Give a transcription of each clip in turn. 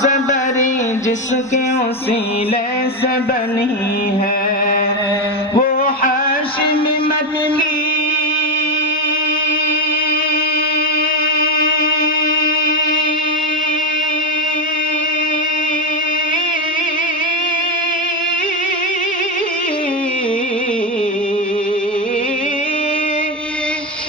سے بری جس کے وسیلے سے بنی ہے وہ ہاشم مکی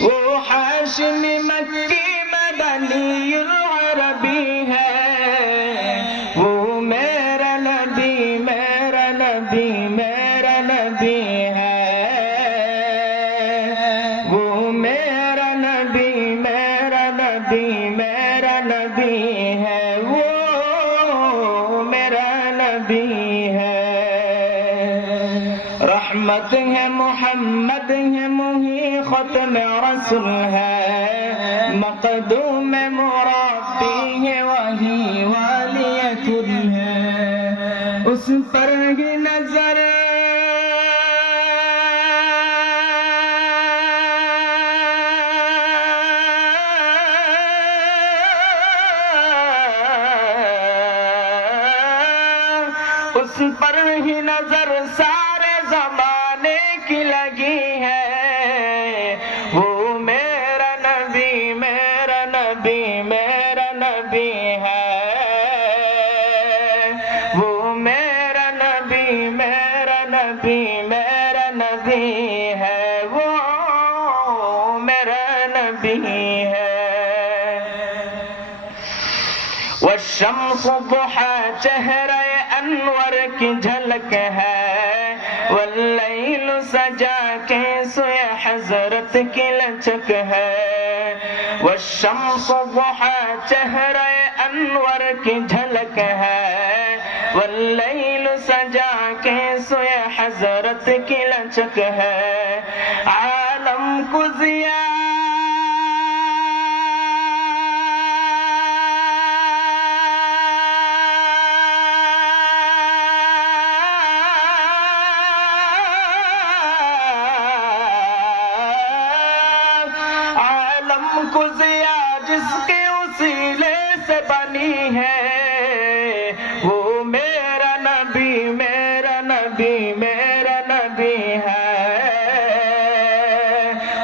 وہ رحمت ہے محمد ہے مہی ختم رسول ہے مقدوم مرابی ہے وہی والیت ہے اس پر ہی نظر. اس پر ہی نظر سارے زمانے کی لگی ہے۔ وہ میرا نبی میرا نبی میرا نبی ہے۔ وہ میرا نبی میرا نبی میرا نبی ہے۔ وہ میرا نبی ہے۔ والشمس ضحى چہرہ انور کی جھلک ہے۔ کی لچک ہے۔ والشمس ضحى، چہرے انور کی جھلک ہے۔ واللیل سجا کے سوئے حضرت کی لچک ہے۔ عالم کو زیادہ بنی ہے وہ میرا نبی میرا نبی میرا نبی ہے۔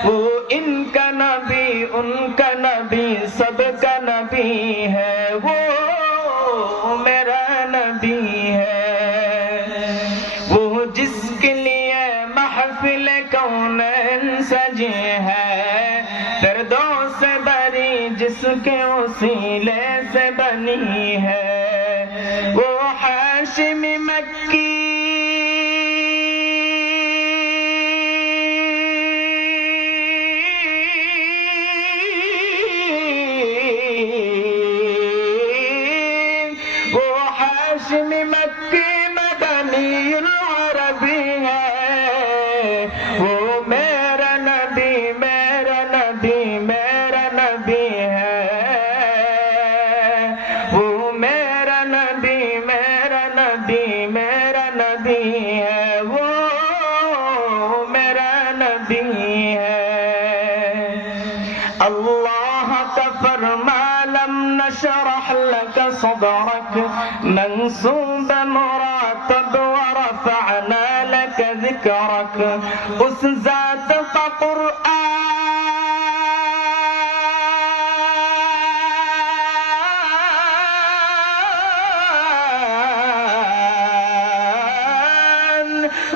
وہ ان کا نبی، ان کا نبی، سب کا نبی ہے۔ وہ میرا نبی ہے۔ وہ جس کے لیے محفل کون سجے کے وسیلے سے بنی ہے۔ وہ ہاشم مکی۔ وہ ہاشم اللہ کا فرما لم نشرح لك صدرك. منصوب مراتب ورفعنا لك ذكرك. کا قرآن.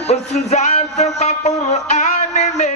اس ذات قرآن میں